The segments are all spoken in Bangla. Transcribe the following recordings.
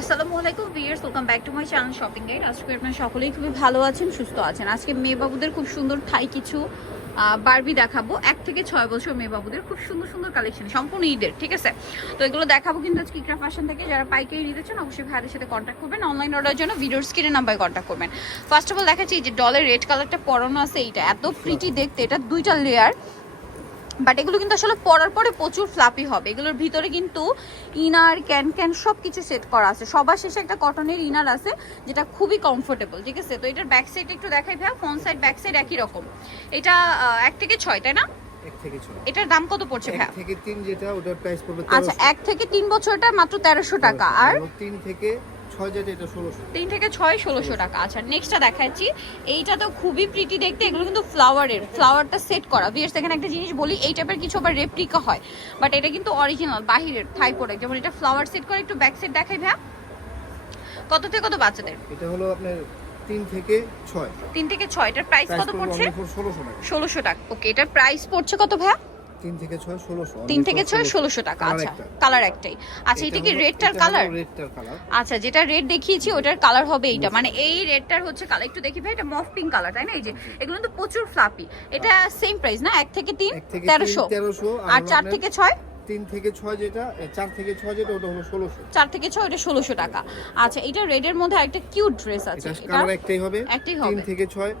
আসসালামু আলাইকুম viewers, welcome back to my channel shopping guide. আজকে আপনারা সকলেই খুবই ভালো আছেন, সুস্থ আছেন। আজকে মেয়ে বাবুদের খুব সুন্দর থাই কিছু বারবি দেখাবো। 1 থেকে 6 বছর মেয়ে বাবুদের খুব সুন্দর সুন্দর কালেকশন, সম্পূর্ণ ঈদের, ঠিক আছে? তো এগুলো দেখাবো কিন্তু আজকে ইকরা ফ্যাশন থেকে। যারা পাইকারি নিতে চান অবশ্যই ভাইদের সাথে কন্ট্যাক্ট করবেন। অনলাইন অর্ডারের জন্য ভিডিওর স্ক্রিনে নাম্বারে কন্ট্যাক্ট করবেন। ফার্স্ট অফ অল দেখাচ্ছি এই যে ডলের রেড কালারটা পরানো আছে, এইটা এত প্রিটি দেখতে। এটা 2টা লেয়ার, বাট এগুলো কিন্তু আসলে পরার পরে প্রচুর ফ্লাপি হবে। এগুলোর ভিতরে কিন্তু ইনার ক্যান সব কিছু সেট করা আছে। সবার শেষে একটা কটনের ইনার আছে যেটা খুবই কমফোর্টেবল, ঠিক আছে? তো এটার ব্যাক সাইড একটু দেখাই ভাই। ফ্রন্ট সাইড ব্যাক সাইড একই রকম। এটা 1 থেকে 6, তাই না? 1 থেকে 6। এটার দাম কত পড়ছে ভাই? 1 থেকে 3 যেটা ওটার প্রাইস পড়বে 1300। আচ্ছা, 1 থেকে 3 বছরটা মাত্র 1300 টাকা। আর 3 থেকে 6 যেটা এটা 1600। 3 থেকে 6 1600 টাকা। আচ্ছা, নেক্সটটা দেখাচ্ছি। এইটা তো খুবই প্রিটি দেখতে। এগুলো কিন্তু ফ্লাওয়ারটা সেট করা। ভিউয়ার্স এখানে একটা জিনিস বলি, এই টাইপের কিছু আবার রেপ্লিকা হয়, বাট এটা কিন্তু অরিজিনাল বাহিরের থাই প্রোডাক্ট। যেমন এটা ফ্লাওয়ার সেট করে। একটু ব্যাক সাইড দেখাই ভাই। কত থেকে কত বাচ্চাদের? এটা হলো আপনার 3 থেকে 6। 3 থেকে 6। এটার প্রাইস কত পড়ছে? 1600 টাকা। 1600 টাকা। ওকে, এটার প্রাইস পড়ছে কত ভাই? 3 থেকে 6 1600। 3 থেকে 6 1600 টাকা। আচ্ছা, কালার একটাই। আচ্ছা, এটা কি রেডটার কালার? রেডটার কালার। আচ্ছা, যেটা রেড দেখিয়েছি ওটার কালার হবে এইটা, মানে এই রেডটার হচ্ছে কালার। একটু দেখি ভাই, এটা মফ পিঙ্ক কালার, তাই না? এই যে এগুলো তো প্রচুর ফ্লাপি। এটা সেম প্রাইস না? 1 থেকে 3 1300। আর 4 থেকে 6? 3 থেকে 6 যেটা, 4 থেকে 6 যেটা ওটা হলো 1600। 4 থেকে 6 এটা 1600 টাকা। আচ্ছা, এটা রেডের মধ্যে আরেকটা কিউট ড্রেস আছে। এটা কালার একটাই হবে। 3 থেকে 6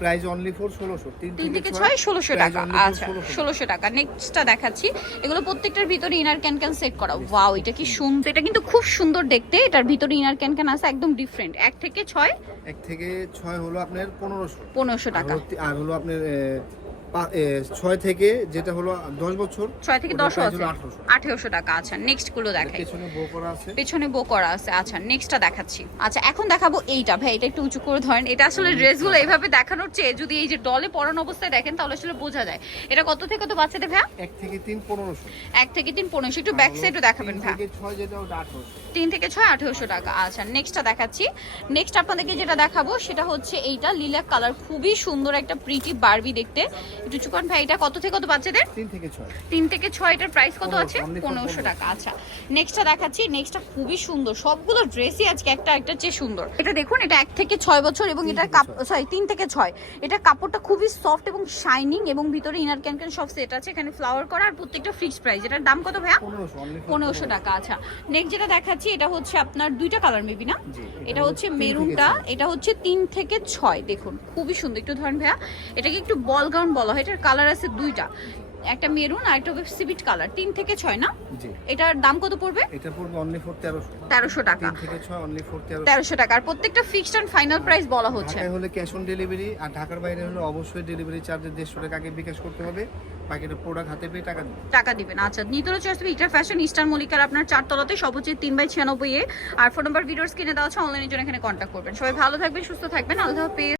প্রাইস অনলি ফর 1600। 3 থেকে 6 1600 টাকা। আচ্ছা, 1600 টাকা। নেক্সটটা দেখাচ্ছি। এগুলো প্রত্যেকটার ভিতরে ইনার ক্যান সেট করা। ওয়াও, এটা কি সুন্দর! এটা কিন্তু খুব সুন্দর দেখতে। এটার ভিতরে ইনার ক্যান আছে, একদম ডিফারেন্ট। 1 থেকে 6? 1 থেকে 6 হলো আপনার 1500। 1500 টাকা। আর হলো আপনার 6 থেকে যেটা হলো 10 বছর, 6 থেকে 10 আছে 1800। 1800 টাকা। আচ্ছা, নেক্সট গুলো দেখাই। পেছনে বো করা আছে। পেছনে বো করা আছে। আচ্ছা, নেক্সটটা দেখাচ্ছি। আচ্ছা, এখন দেখাবো এইটা। ভাই এটা একটু উঁচু করে ধরেন। এটা আসলে ড্রেসগুলো এইভাবে দেখানোর চেয়ে যদি এই যে ডলে পরানো অবস্থায় দেখেন তাহলে আসলে বোঝা যায়। এটা কত থেকে কত বাচ্চাদের ভাই? 1 থেকে 3 1500। 1 থেকে 3 1500। একটু ব্যাক সাইডও দেখাবেন ভাই। 3 থেকে 6 যেটা ওটা 1800। 3 থেকে 6 1800 টাকা। আচ্ছা, নেক্সটটা দেখাচ্ছি। নেক্সট আপনাদেরকে যেটা দেখাবো সেটা হচ্ছে এইটা লিলাক কালার। খুবই সুন্দর একটা প্রিটি বারবি দেখতে। একটু চুকান ভাই, এটা কত থেকে কত বাচ্চাদের? 3 থেকে 6। 3 থেকে 6। এটার প্রাইস কত আছে? 1500 1500 টাকা। আচ্ছা, নেক্সটটা দেখাচ্ছি। নেক্সটটা খুবই সুন্দর। সবগুলো ড্রেসই আজকে একটা একটা চেয়ে সুন্দর। এটা দেখুন, এটা 1 থেকে 6 বছর এবং এটার সরি 3 থেকে 6। এটার কাপড়টা খুবই সফট এবং শাইনিং এবং ভিতরে ইনার ক্যান সব সেট আছে। এখানে ফ্লাওয়ার করা আর প্রত্যেকটা ফিক্সড প্রাইস। এটার দাম কত ভাইয়া? 1500 টাকা। আচ্ছা, নেক্সট যেটা দেখাচ্ছি এটা হচ্ছে আপনার 2টা কালার মেবি না? এটা হচ্ছে মেরুনটা, এটা হচ্ছে 3 থেকে 6। দেখুন খুবই সুন্দর। একটু ধরেন ভাইয়া, এটাকে একটু বল গাউন বলা হয়। এটার কালার আছে 2টা, একটা মেরুন আর একটা সিভিট কালার। 3 থেকে 6 না? জি। এটার দাম কত পড়বে? এটা পড়বে অনলি ফর 1300। 1300 টাকা। 3 থেকে 6 অনলি ফর 1300 টাকা। আর প্রত্যেকটা ফিক্সড এন্ড ফাইনাল প্রাইস বলা হচ্ছে। ঢাকায় হলে ক্যাশ অন ডেলিভারি, আর ঢাকার বাইরে হলে অবশ্যই ডেলিভারি চার্জে 150 টাকা আগে বিকাশ করতে হবে। বাকিটা প্রোডাক্ট হাতে পেয়ে টাকা দিবেন। আচ্ছা, নিতর চয়েস ইকরা ফ্যাশন, ইস্টার্ন মল্লিকার আপনার 4 তলাতে, সর্বোচ্চ 3/96 এ। আর ফোন নাম্বার ভিডিওস কিনে দেওয়া আছে। অনলাইনের জন্য এখানে কন্ট্যাক্ট করবেন। সবাই ভালো থাকবেন, সুস্থ থাকবেন। আল্লাহ হাফেজ।